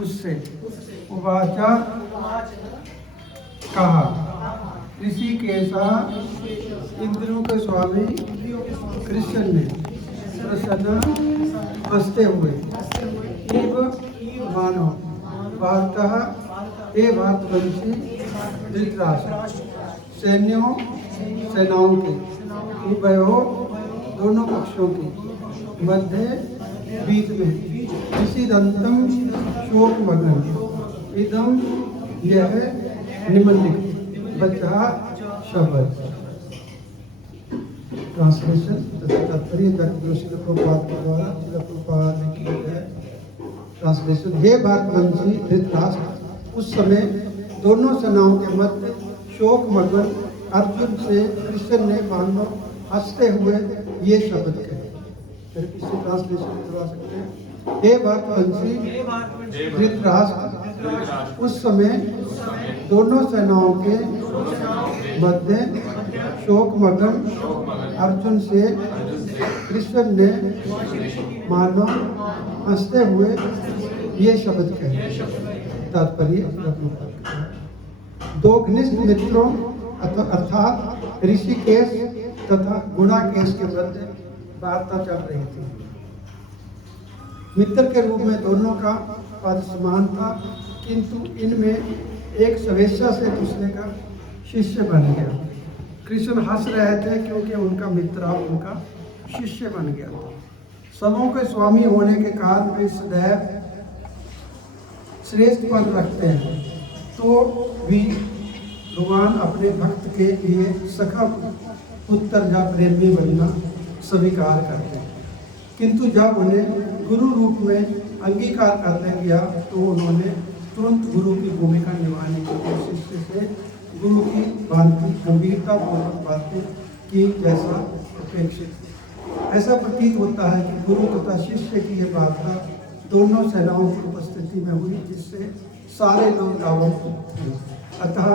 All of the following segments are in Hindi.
उससे उवाचा कहा, ऋषिकेशा इंद्रियों के स्वामी कृष्ण ने प्रसन्न हंसते हुए इव मानो वार्ता हे भारतवंशी धृतराष्ट्र सेनाओं के उभयों दोनों पक्षों के मध्य बीच में विषिदंतम शोक मगन इदम यह निम्नलिखित बचा शब्द। ट्रांसलेशन तात्पर्य श्रील प्रभुपाद के द्वारा श्रील प्रभुपाद ने की है। ट्रांसलेशन, हे भारतवंशी धृतराष्ट्र, उस समय दोनों सेनाओं के मध्य शोक मगन अर्जुन से कृष्ण ने मानो हंसते हुए ये शब्द कहे। फिर किसी ट्रांसलेशन करवा सकते हैं। हे भारतवंशी धृतराष्ट्र, उस समय दोनों सेनाओं के मध्य शोक मगन अर्जुन से कृष्ण ने मानो हंसते हुए ये शब्द कहे। तात्पर्य, दो घनिष्ठ मित्रों अर्थात ऋषिकेश तथा गुणाकेश के मध्य वार्ता चल रही थी। मित्र के रूप में दोनों का पद समान था, किंतु इनमें एक स्वेच्छा से दूसरे का शिष्य बन गया। कृष्ण हंस रहे थे क्योंकि उनका मित्र उनका शिष्य बन गया था। सबों के स्वामी होने के कारण वे सदैव श्रेष्ठ पद रखते हैं, तो भी भगवान अपने भक्त के लिए सखा पुत्र या प्रेमी बनना स्वीकार करते हैं। किंतु जब उन्हें गुरु रूप में अंगीकार कर लिया गया तो उन्होंने तुरंत गुरु की भूमिका निभाने की कोशिश से गुरु की भांति गंभीरता पूर्वक बातें की जैसा अपेक्षित। ऐसा प्रतीत होता है कि गुरु तथा शिष्य की यह वार्ता दोनों सेनाओं की उपस्थिति में हुई, जिससे सारे लोग लाभान्वित थे। अतः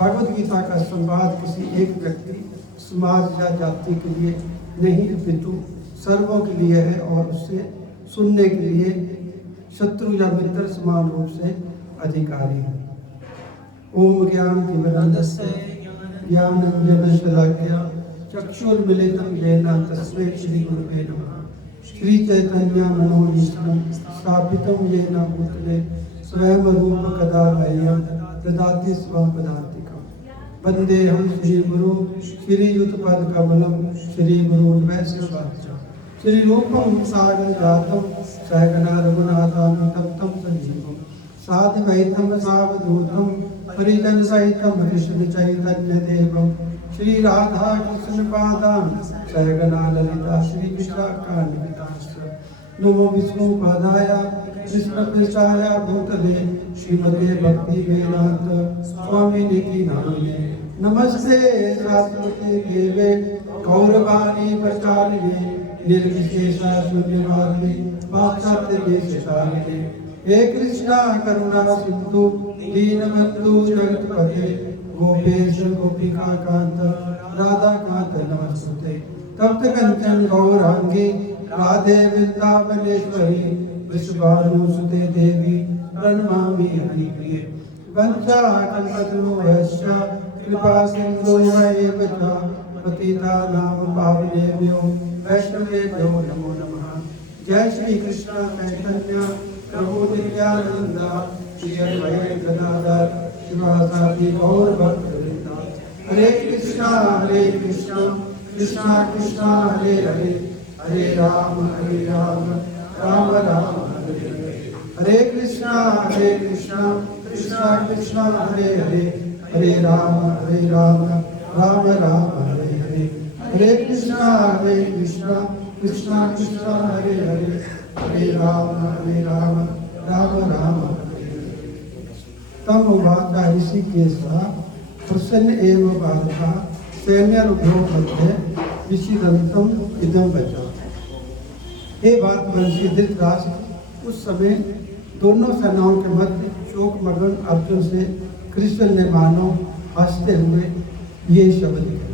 भगवद गीता का संवाद किसी एक व्यक्ति, समाज या जाति के लिए नहीं अपितु सर्वों के लिए है और उससे सुनने के लिए शत्रु या मित्र समान रूप से अधिकारी है। ओम ज्ञानतिमिरान्धस्य ज्ञानाञ्जनशलाकया चक्षुर्मिलितं येन तस्मै श्रीगुरवे नमः। श्रीचैतन्यमनोभीष्टं स्थापितं येन भूतले स्वयं रूप कदा मह्यं ददाति स्वपदान्तिकम्। वन्देऽहं श्रीगुरु श्रीयुतपदकमलं श्रीगुरून् वैष्णवांश्च। श्रीरूपं साग्रजातं सहगना रघुनाथान्वितं तं सजीवं साद्वैतं सावधूतं परिजनसहितं कृष्णचैतन्यदेवं श्रीराधाकृष्णपादान् सहगना ललिता श्रीविशाखान्वितांश्च। नमो विष्णुपादाय कृष्णपृष्ठाय भूतले श्रीमते भक्तिवेदान्त स्वामिनिधि नामिने। नमस्ते सरस्वती देवे गौरवाणी प्रचारिणे निर्विशेष शून्यवादी पाश्चात्य देशतारिणे। हे कृष्णा करुणा सिंधु दीनबंधु जगत्पते गोपेश गोपिका कांत राधा कांत नमस्ते। तप्त कंचन गौरांगी राधे वृंदावनेश्वरी विश्वानुसुते देवी प्रणमामि हरिप्रिये। वंशाकल्पतरुभ्यश्च कृपा सिन्धुभ्येव च पतितानां पावनेभ्यो वैष्णवेभ्यो नमो नमः। जय श्री कृष्ण चैतन्य प्रभु नित्यानंद श्री अद्वैत गदाधर शिवासादि गौर भक्तवृंद। हरे कृष्णा कृष्णा कृष्णा हरे हरे, हरे राम राम राम हरे हरे। हरे कृष्णा कृष्णा कृष्णा हरे हरे, हरे राम राम राम हरे हरे। हरे कृष्णा कृष्णा कृष्णा हरे हरे, हरे राम राम राम हरे हरे। तम उवाच ऋषिकेशः प्रसन्न एव वार्ता सैन्योर्भ्यो मध्ये विषिदन्तम् इदं वचः। हे भारतवंशी धृतराष्ट्र, उस समय दोनों सेनाओं के मध्य शोक मगन अर्जुन से कृष्ण ने मानो हंसते हुए ये शब्द कहे।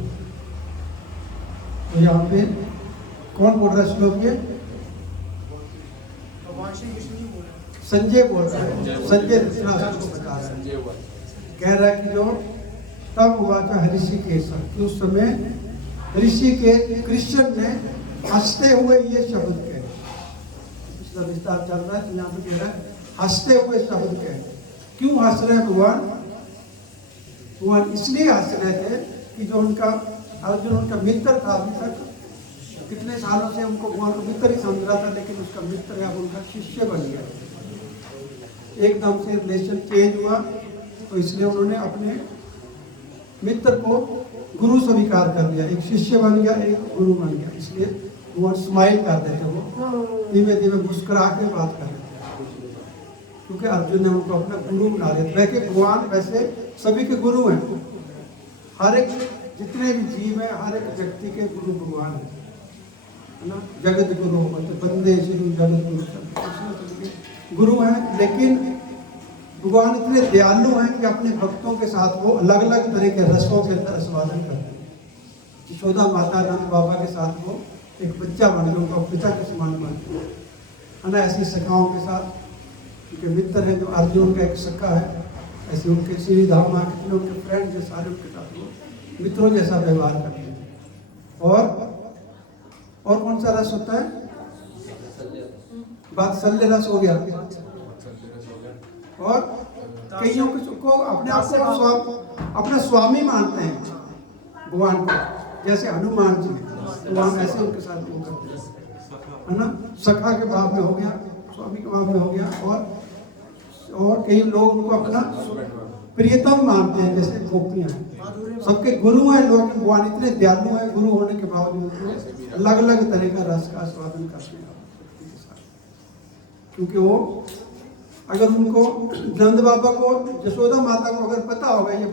तो यहाँ पे कौन बोल रहा है श्लोक? ये संजय बोल रहा है, संजय धृतराष्ट्र को बता रहा है, कह रहा है कि जो तब हुआ था ऋषिकेश कि उस समय ऋषिकेश कृष्ण ने हंसते हुए ये शब्द कहे। इसका विस्तार चल रहा है, यहाँ पे कह रहा है हंसते हुए शब्द कहे। क्यों हंस रहे हैं भगवान? भगवान इसलिए हंस रहे थे कि जो उनका अर्जुन उनका मित्र था, अभी तक कितने सालों से उनको भगवान को मित्र ही समझ रहा था, लेकिन उसका मित्र या उनका शिष्य बन गया। एकदम से रिलेशन चेंज हुआ, तो इसलिए उन्होंने अपने मित्र को गुरु स्वीकार कर लिया। एक शिष्य बन गया, एक गुरु बन गया। इसलिए वो स्माइल कर रहे थे, वो धीमे धीमे मुस्कुरा के बात कर रहे थे, क्योंकि अर्जुन ने उनको अपना गुरु बना लिया। वैसे भगवान वैसे सभी के गुरु हैं, हर एक जितने भी जीव हैं, हर एक व्यक्ति के गुरु भगवान है ना। जगत गुरु मतलब बंदे श्री जगत गुरु गुरु हैं। लेकिन भगवान इतने दयालु हैं कि अपने भक्तों के साथ वो अलग अलग तरह के रसों के अंदर रसवादन करते हैं। यशोदा माता नंद बाबा के साथ वो एक बच्चा बन गया, उनका पिता के समान बन गया है ना। ऐसी सखाओं के साथ उनके मित्र हैं, जो अर्जुन का एक सखा है, ऐसे उनके श्री धामा कितने उनके फ्रेंड जो सारे उनके साथ वो मित्रों जैसा व्यवहार करते हैं। और कौन सा रस होता है? वात्सल्य रस हो गया। और कईयों को अपने आप को अपना स्वामी मानते हैं भगवान को, जैसे हनुमान जी, भगवान ऐसे उनके साथ वो करते हैं है ना। सखा के भाव में हो गया, स्वामी के भाव में हो गया। और कई लोग उनको अपना प्रियतम मानते हैं, जैसे गोपियां हैं। सबके गुरु हैं लोग, भगवान इतने दयालु हैं, गुरु होने के बावजूद अलग अलग तरह का रस का आस्वादन करते हैं, क्योंकि वो अगर उनको नंद बाबा को, यशोदा माता को अगर पता होगा ये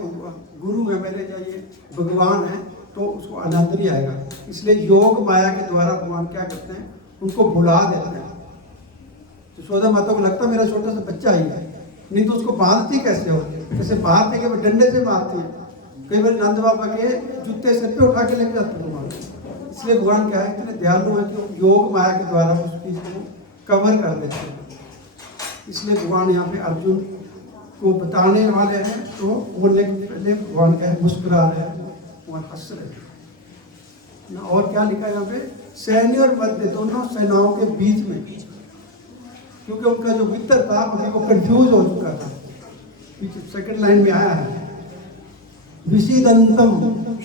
गुरु है मेरे या ये भगवान है, तो उसको आनंद नहीं आएगा। इसलिए योग माया के द्वारा भगवान क्या करते हैं, उनको भुला देते हैं। यशोदा माता को लगता मेरा छोटा सा बच्चा ही है, नहीं तो उसको बांधती कैसे होती है, कैसे बांधते कि वो डंडे से बांधती है। कई बार नंद बाबा के जूते सर पे उठा के लेके जाते हैं भगवान। इसलिए भगवान क्या है, इतने दयालु है कि योग माया के द्वारा उस चीज को कवर कर देते हैं। इसलिए भगवान यहाँ पे अर्जुन को बताने वाले हैं, तो बोलने के पहले भगवान क्या है, मुस्कुरा रहे हैं, भगवान हंस रहे हैं। और क्या लिखा है यहाँ पे, सैन्य और मध्य दोनों सेनाओं के बीच में, क्योंकि उनका जो मित्र था वो कंफ्यूज हो चुका था। पीछे सेकंड लाइन में आया है, विषिदंतम,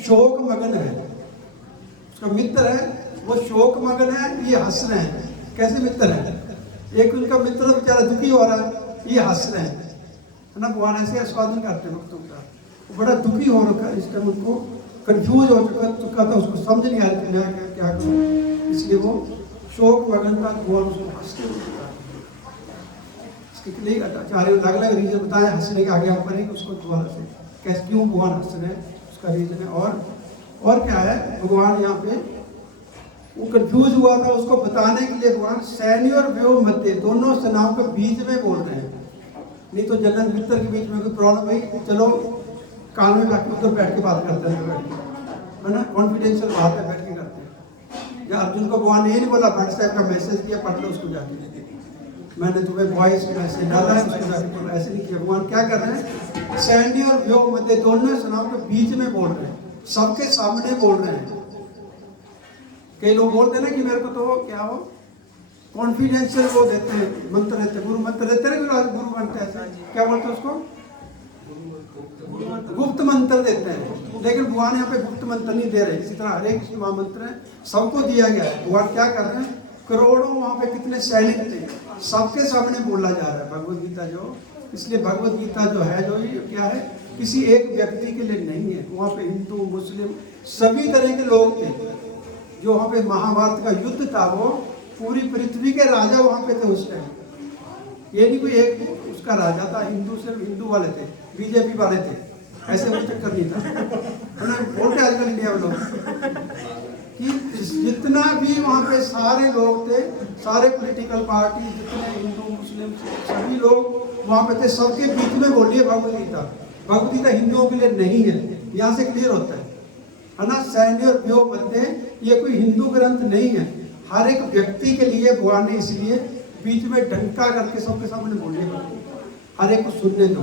शोक मगन है। उसका मित्र है वो शोक मगन है, ये हंस रहे हैं। कैसे मित्र है? एक उनका मित्र बेचारा दुखी हो रहा है, ये हंस रहे हैं है ना। भगवान ऐसे आस्वादन करते हैं भक्तों का। वो बड़ा दुखी हो रखा है, इस टाइम उनको कंफ्यूज हो चुका था, उसको समझ नहीं आ रहा था मैं क्या करूँ। इसलिए वो शोक मगन था, भगवान उसको हंसते हुए इसके लिए आचार्य अलग अलग रीजन बताया हंसने के। आगे हम करेंगे उसको दोबारा से, कैसे क्यों भगवान हंस रहे हैं, उसका रीजन है। और क्या है, भगवान यहाँ पे वो कंफ्यूज हुआ था, उसको बताने के लिए भगवान सैन्य और व्योम मध्य दोनों सेनाओं के बीच में बोल रहे हैं। नहीं तो जनरल मित्र के बीच में कोई प्रॉब्लम हुई, चलो कान में जाके उधर बैठ के बात करते हैं, बैठ के है ना, कॉन्फिडेंशियल बात है, बैठ के करते हैं। या अर्जुन को भगवान ये नहीं बोला व्हाट्सएप का मैसेज किया, पढ़ लो उसको जाके, मैंने तुम्हें वॉइस मैसेज डाला है उसको जाके पढ़ो, ऐसे नहीं किया। भगवान क्या कर रहे हैं, सैन्य और व्योम मध्य दोनों सेनाओं के बीच में बोल रहे हैं, सबके सामने बोल रहे हैं। कई लोग बोलते हैं ना कि मेरे को तो क्या हो कॉन्फिडेंशियल वो देते हैं, मंत्र देते हैं, गुरु मंत्र देते हैं, गुरु बनते हैं, क्या बोलते हैं उसको, गुप्त मंत्र देते हैं। लेकिन भगवान यहाँ पे गुप्त मंत्र नहीं दे रहे। इसी तरह हरे कृष्ण महामंत्र है, सबको दिया गया है। भगवान क्या कर रहे हैं, करोड़ों वहाँ पे कितने सैनिक थे, सबके सामने बोला जा रहा है भगवत गीता जो। इसलिए भगवत गीता जो है, जो ये क्या है, किसी एक व्यक्ति के लिए नहीं है। वहाँ पे हिंदू मुस्लिम सभी तरह के लोग थे। जो वहाँ पे महाभारत का युद्ध था, वो पूरी पृथ्वी के राजा वहाँ पे थे उस टाइम। ये नहीं कोई एक उसका राजा था, हिंदू सिर्फ हिंदू वाले थे, बीजेपी वाले थे, ऐसे कोई चक्कर नहीं था। बोलते आजकल इंडिया में लोग कि जितना भी वहाँ पे सारे लोग थे, सारे पॉलिटिकल पार्टी, जितने हिंदू मुस्लिम सभी लोग वहाँ पे थे, सबके बीच में बोलिए भगवत गीता। भगवत गीता हिंदुओं के लिए नहीं है, यहाँ से क्लियर होता है ना। सैन्य और व्योम मध्य ये कोई हिंदू ग्रंथ नहीं है, हर एक व्यक्ति के लिए भगवान ने इसलिए बीच में डंका करके सबके सामने बोलने लगे, हर एक को सुनने दो।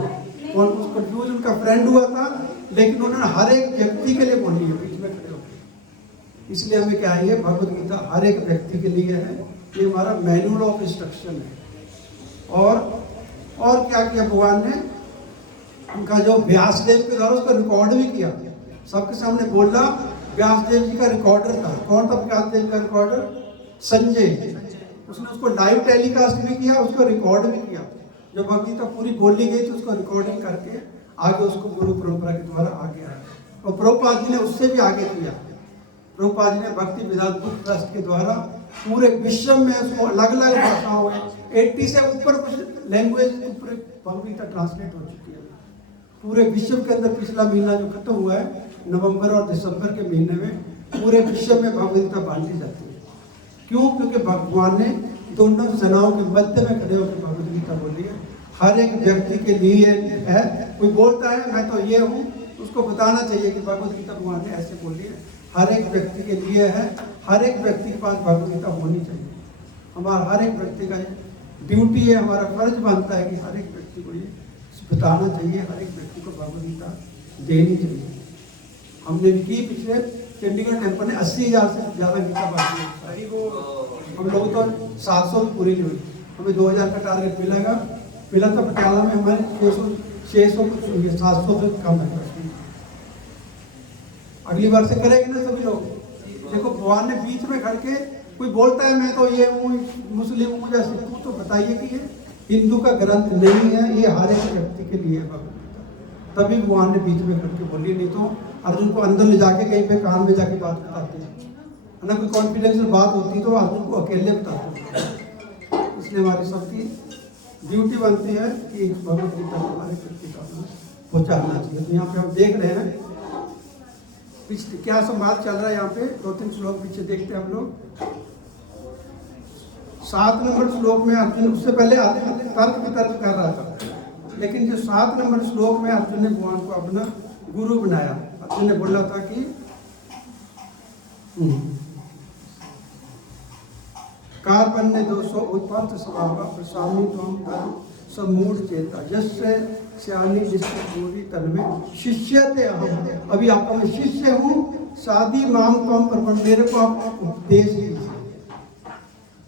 और उस कंफ्यूज उनका फ्रेंड हुआ था, लेकिन उन्होंने हर एक व्यक्ति के लिए बोली है बीच में खड़े होकर। इसलिए हमें क्या है, भगवद गीता हर एक व्यक्ति के लिए है, ये हमारा मैनुअल ऑफ इंस्ट्रक्शन है। और क्या किया भगवान ने, उनका जो व्यासदेव के द्वारा उसका रिकॉर्ड भी किया, सबके सामने बोला। व्यासदेव जी का रिकॉर्डर था, कौन था व्यासदेव का रिकॉर्डर? संजय। उसने उसको लाइव टेलीकास्ट भी किया, उसको रिकॉर्ड भी किया। जब भगवदगीता पूरी बोली गई तो उसको रिकॉर्डिंग करके आगे उसको गुरु परंपरा के द्वारा आगे आया। और प्रभुपाद जी ने उससे भी आगे किया। प्रभुपाद जी ने भक्ति वेदांत बुक ट्रस्ट के द्वारा पूरे विश्व में उसको अलग अलग भाषाओं में 80 से ऊपर कुछ लैंग्वेज ऊपर भगवदगीता ट्रांसलेट हो चुकी है पूरे विश्व के अंदर। पिछला महीना जो खत्म हुआ है नवंबर और दिसंबर के महीने में, पूरे विश्व में भगवदगीता बांटी जाती है। क्यों? क्योंकि भगवान ने दोनों सेनाओं के मध्य में खड़े होकर भगवदगीता बोली है। हर एक व्यक्ति के लिए है। कोई बोलता है मैं तो ये हूँ, उसको बताना चाहिए कि भगवदगीता भगवान ने ऐसे बोली है। हर एक व्यक्ति के लिए है, हर एक व्यक्ति के पास भगवदगीता होनी चाहिए। हमारा हर एक व्यक्ति का ड्यूटी है, हमारा फर्ज बनता है कि हर एक व्यक्ति को ये बताना चाहिए, हर एक व्यक्ति को भगवदगीता देनी चाहिए। हमने भी की, पिछले चंडीगढ़ टेम्पल ने 80,000 से ज़्यादा गीता बांटी है। हम लोग तो 700 पूरी नहीं हुई, हमें 2000 का टारगेट मिलेगा। फिलहाल तो पटियाला में हमारे 600 कुछ हुई है, 700 से कम है। अगली बार से करेंगे ना सभी लोग। देखो भगवान ने बीच में खड़ के, कोई बोलता है मैं तो ये हूँ मुस्लिम हूँ, मुझे सिख, तो बताइए कि ये हिंदू का ग्रंथ नहीं है, ये हर एक व्यक्ति के लिए है भगवदगीता। तभी भगवान ने बीच में खड़ के बोली, नहीं तो अर्जुन को अंदर ले जाके कहीं पे कान में जाके बात बताते हैं, है ना। कोई कॉन्फिडेंशियल बात होती तो अर्जुन को अकेले बताते हैं। इसलिए हमारी सबकी ड्यूटी बनती है कि भगवदगीता को हमारे व्यक्ति का पहुँचाना चाहिए। तो यहाँ पे हम देख रहे हैं पीछे क्या संवाद चल रहा है। यहाँ पे 2-3 श्लोक पीछे देखते हैं हम लोग। 7 नंबर श्लोक में अर्जुन, उससे पहले अर्जुन तर्क वितर्क कर रहा था, लेकिन जो 7 नंबर श्लोक में अर्जुन ने भगवान को अपना गुरु बनाया। अर्जुन ने बोला था कि कार्पण्य 200 उत्पन्न स्वभाव प्रसामी त्वं धर्म समूढ़ चेता जस्य श्यानी जिससे पूरी तन में शिष्य थे हम। अभी आपका मैं शिष्य हूँ, शादी माम त्वं प्रपन्न, मेरे को आप उपदेश दीजिए।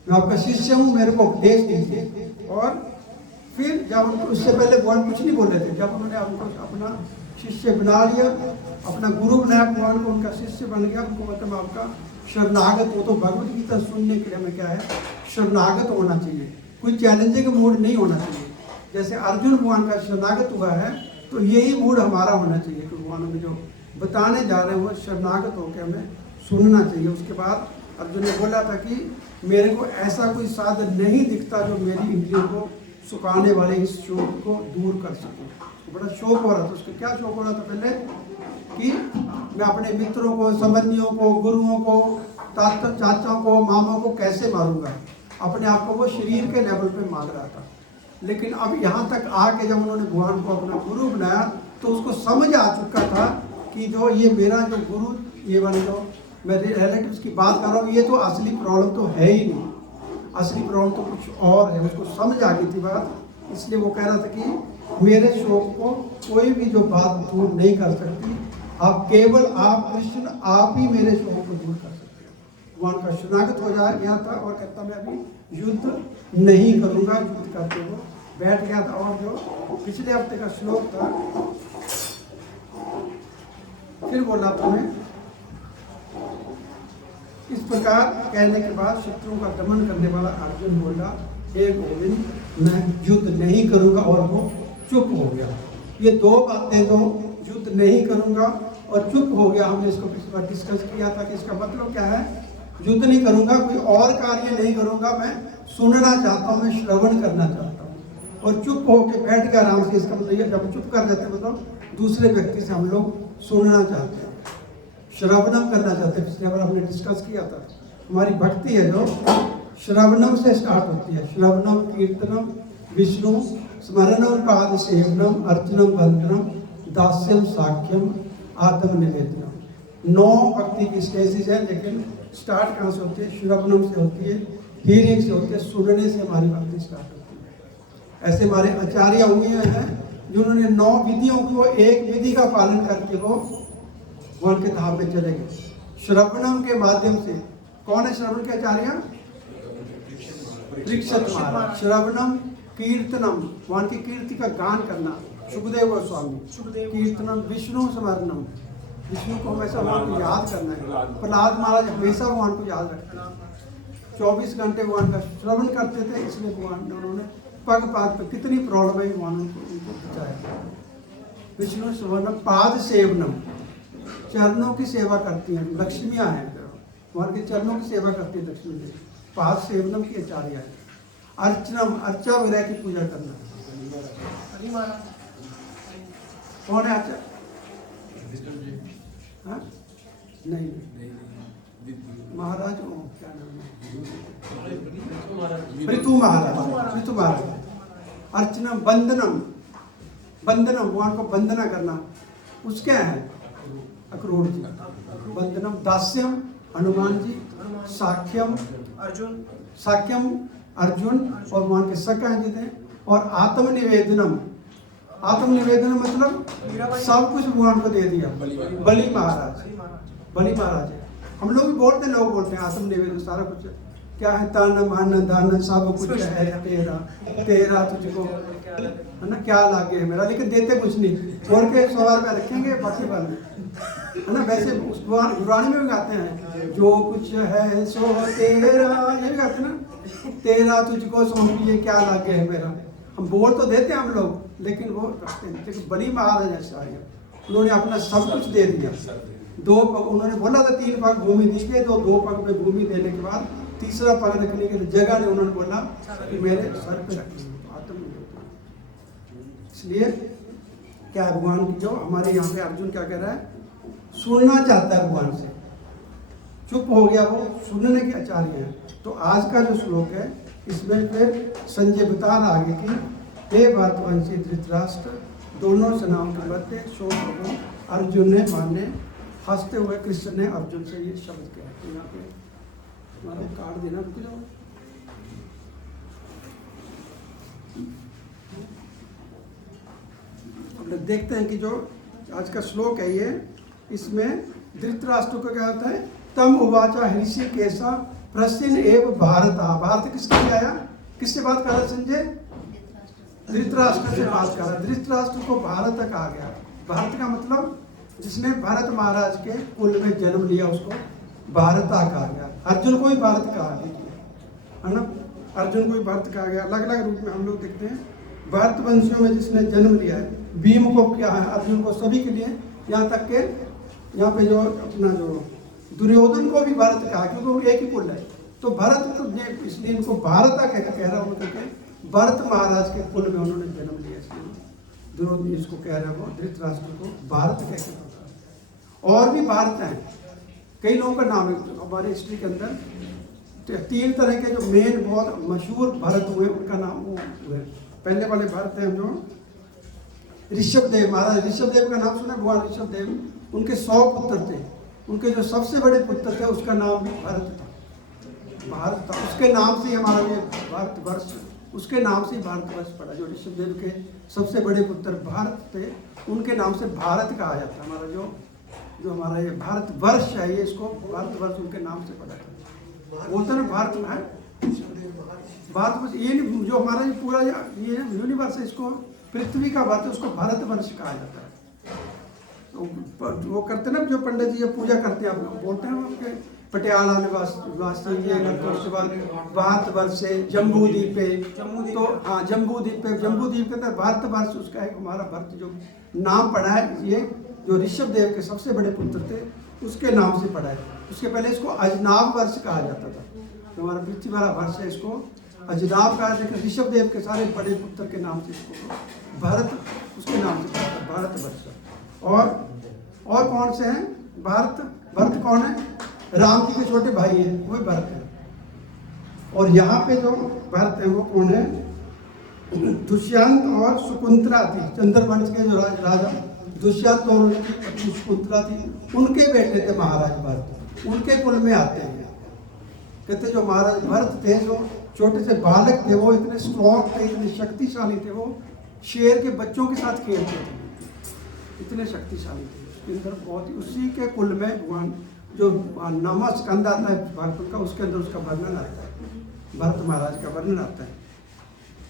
मैं आपका शिष्य हूँ, मेरे को उपदेश दीजिए। और फिर जब उससे पहले भगवान कुछ नहीं बोले थे, जब उन्होंने हमको अपना शिष्य बना लिया, अपना गुरु बनाया, भगवान को उनका शिष्य बन गया, उनको मतलब आपका शरणागत हो। तो भगवद गीता सुनने के लिए हमें क्या है, शरणागत होना चाहिए, कोई चैलेंजिंग मूड नहीं होना चाहिए। जैसे अर्जुन भगवान का शरणागत हुआ है, तो यही मूड हमारा होना चाहिए कि भगवान हमें जो बताने जा रहे हैं वो शरणागत होकर हमें सुनना चाहिए। उसके बाद अर्जुन ने बोला था कि मेरे को ऐसा कोई साधन नहीं दिखता जो मेरी इंद्रियों को सुखाने वाले इस शोक को दूर कर सके। तो बड़ा शौक हो रहा था उसको। क्या शौक हो रहा था पहले कि मैं अपने मित्रों को, संबंधियों को, गुरुओं को, चाचाओं को, मामाओं को कैसे मारूंगा। अपने आप को वो शरीर के लेवल पे मार रहा था। लेकिन अब यहाँ तक आके जब उन्होंने भगवान को अपना गुरु बनाया तो उसको समझ आ चुका था कि जो ये मेरा जो गुरु, ये वाले जो मेरे रिलेटिव्स की बात कर रहा हूँ, ये तो असली प्रॉब्लम तो है ही नहीं, असली प्रॉब्लम तो कुछ और है। उसको समझ आ गई थी बात, इसलिए वो कह रहा था कि मेरे शौक को कोई भी जो बात दूर नहीं कर सकती। आप केवल, आप कृष्ण, आप ही मेरे शौक को दूर कर सकते हैं। भगवान का शरणागत हो जा गया था और कहता मैं अभी युद्ध नहीं करूँगा। युद्ध करते हुए बैठ गया था। और जो पिछले हफ्ते का श्लोक था, फिर बोला था मैं, इस प्रकार कहने के बाद शत्रुओं का दमन करने वाला अर्जुन बोला, हे गोविंद, मैं युद्ध नहीं करूंगा, और वो चुप हो गया। ये दो बातें, जो युद्ध नहीं करूंगा और चुप हो गया, हमने इसको पिछली बार डिस्कस किया था कि इसका मतलब क्या है। युद्ध नहीं करूंगा, कोई और कार्य नहीं करूंगा, मैं सुनना चाहता हूँ, मैं श्रवण करना चाहता हूँ। और चुप होकर बैठ के आराम से, इसका मतलब ये जब चुप कर जाते मतलब दूसरे व्यक्ति से हम लोग सुनना चाहते हैं, श्रवणम करना चाहते हैं। पिछले बार हमने डिस्कस किया था हमारी भक्ति है जो श्रवणम से स्टार्ट होती है। श्रवणम कीर्तनम विष्णु स्मरणम पाद सेवनम अर्चनम वंदनम दास्यम साख्यम आत्मनिवेदनम। 9 भक्ति की स्टेजेस है, लेकिन स्टार्ट कहाँ से होती है, श्रवणम से होती है। हीरिंग से होती है, सुनने से हमारी भक्ति स्टार्ट होती है। ऐसे हमारे आचार्य हुए हैं जिन्होंने 9 विधियों को एक विधि का पालन करके वो भगवान के धाम पे चले गए श्रवणम के माध्यम से। कौन है श्रवण के आचार्य? परीक्षित महाराज। श्रवणम कीर्तनम, भगवान की कीर्ति का गान करना, सुखदेव गोस्वामी। कीर्तनम विष्णु स्मरणम, विष्णु को हमेशा भगवान को याद करना है। प्रहलाद महाराज हमेशा भगवान को याद रखते हैं, 24 घंटे भगवान का श्रवण करते थे, इसलिए भगवान ने उन्होंने पग पाग पे कितनी प्रॉब्लम है भगवान उनको बचाया। विष्णु स्मरणम पाद सेवनम, चरणों की सेवा करती हैं, लक्ष्मियाँ हैं भगवान के चरणों की सेवा करती है लक्ष्मी जी। पाद सेवनम की आचार्य है। अर्चनम, अर्चा वगैरह की पूजा करना। कौन है आचार्य? हाँ? नहीं महाराज, क्या नाम है? ऋतु महाराज। ऋतु महाराज। अर्चनम बंदनम, बंदनम भगवान को वंदना करना, उसके हैं अक्रूर जी। वंदनम दास्यम हनुमान जी, साख्यम अर्जुन, साख्यम अर्जुन और भगवान के सखा हैं जितने। और आत्मनिवेदनम, आत्मनिवेदनम मतलब सब कुछ भगवान को दे दिया। बलि महाराज, बलि महाराज है। हम लोग भी बोलते हैं, लोग बोलते हैं आत्मनिवेदन, सारा कुछ क्या है, तन मन धन सब कुछ है तेरा, तेरा तुझको है ना, क्या लागे है मेरा, लेकिन देते कुछ नहीं। छोड़ के 100 रुपया रखेंगे बाकी वाल में, है ना। वैसे उस गुरबानी में भी गाते हैं, जो कुछ है सो तेरा, ये भी गाते हैं ना, तेरा तुझको सौंपिए क्या लागे है मेरा। हम बोल तो देते हैं हम लोग, लेकिन वो रखते हैं। लेकिन बलि महाराज ऐसा है, उन्होंने अपना सब कुछ दे दिया। 2 पग उन्होंने बोला था, 3 पग भूमि दी के, तो 2 पग पे भूमि देने के बाद तीसरा पग रखने के लिए जगह नहीं, उन्होंने बोला कि मेरे सर पे रखिए। इसलिए क्या भगवान की जो हमारे यहाँ पे अर्जुन क्या कह रहा है, सुनना चाहता है भगवान से, चुप हो गया वो, सुनने के आचार्य हैं। तो आज का जो श्लोक है इसमें फिर संजय बता रहा आगे कि हे भारतवंशी धृतराष्ट्र, दोनों सेनाओं के मध्य शोक को अर्जुन ने माने, हंसते हुए कृष्ण ने अर्जुन से ये शब्द कहा। तो यहाँ पे हमारा कार्ड देना, रुक जाओ। अब देखते हैं कि जो आज का श्लोक है ये, इसमें धृतराष्ट्र को क्या होता है, तम उवाचा ऋषिकेशा प्रश्न एव भारत। भारत किसके लिए आया, किससे बात कर रहा संजय? धृतराष्ट्र से बात कर रहा। धृतराष्ट्र को भारत कहा गया। भारत का मतलब जिसने भरत महाराज के कुल में जन्म लिया उसको भारता कहा गया। अर्जुन को भी भारत कहा गया, है ना। अर्जुन को भी भारत कहा गया। अलग अलग रूप में हम लोग देखते हैं। भारत वंशियों में जिसने जन्म लिया है, भीम को क्या है, अर्जुन को, सभी के लिए, यहाँ तक के यहाँ पे जो अपना जो दुर्योधन को भी भारत कहा, क्योंकि वो एक ही कुल है। तो भरत ने इसलिए इनको भारत कह रहा हूँ, क्योंकि भरत महाराज के कुल में उन्होंने जन्म लिया, इसलिए दुर्योधन इसको कह रहा है, वो धृतराष्ट्र को भारत कह के। और भी भारत हैं, कई लोगों का नाम है हमारे हिस्ट्री के अंदर। 3 तरह के जो मेन बहुत मशहूर भरत हुए, उनका नाम वो हुए। पहले वाले भरत हैं जो ऋषभदेव महाराज। ऋषभदेव का नाम सुना, भगवान ऋषभदेव, उनके 100 पुत्र थे। उनके जो सबसे बड़े पुत्र थे उसका नाम भी भारत था। भारत था, उसके नाम से हमारा ये भारतवर्ष, उसके नाम से भारतवर्ष पड़ा। जो ऋषभदेव के सबसे बड़े पुत्र भारत थे, उनके नाम से भारत कहा जाता है। हमारा जो हमारा ये भारतवर्ष है, ये इसको भारतवर्ष उनके नाम से पड़ा था। बोलते ना भारत में है भारतवर्ष, ये नहीं जो हमारा ये पूरा ये यूनिवर्स है, इसको पृथ्वी का भारत, उसको भारतवर्ष कहा जाता है। तो वो करते ना, जो पंडित जी पूजा करते हैं, आप बोलते हैं आपके पटियाला वास्तव ये करते, उसके बाद भारतवर्ष है, जम्बू द्वीप है, तो हाँ जम्बू द्वीप है, जम्बू द्वीप के अंदर भारतवर्ष उसका एक हमारा भारत जो नाम पड़ा है, ये जो ऋषभदेव के सबसे बड़े पुत्र थे उसके नाम से पड़ा है। उसके पहले इसको अजनाब वर्ष कहा जाता था। तो हमारा पृथ्वी वाला वर्ष है, इसको अजनाब कहा, लेकिन ऋषभदेव के सारे बड़े पुत्र के नाम से इसको भारत, उसके नाम से पड़ा था भारतवर्ष। और कौन से हैं भारत? भरत कौन है? राम जी के छोटे भाई हैं, वो भरत है। और यहाँ पे जो भरत है वो कौन है? दुष्यंत और शकुंतला थी, चंद्रवंश के जो राजा दुष्यंत और उनकी पत्नी शकुंतला थी, उनके बेटे थे महाराज भरत, उनके कुल में आते हैं। कहते जो महाराज भरत थे, जो छोटे से बालक थे, वो इतने स्ट्रॉन्ग थे, इतने शक्तिशाली थे, वो शेर के बच्चों के साथ खेलते थे, इतने शक्तिशाली थे। उसके अंदर बहुत ही, उसी के कुल में भगवान जो नामा स्कंद आता है भागवत का, उसके अंदर उसका वर्णन आता है, भरत महाराज का वर्णन आता है।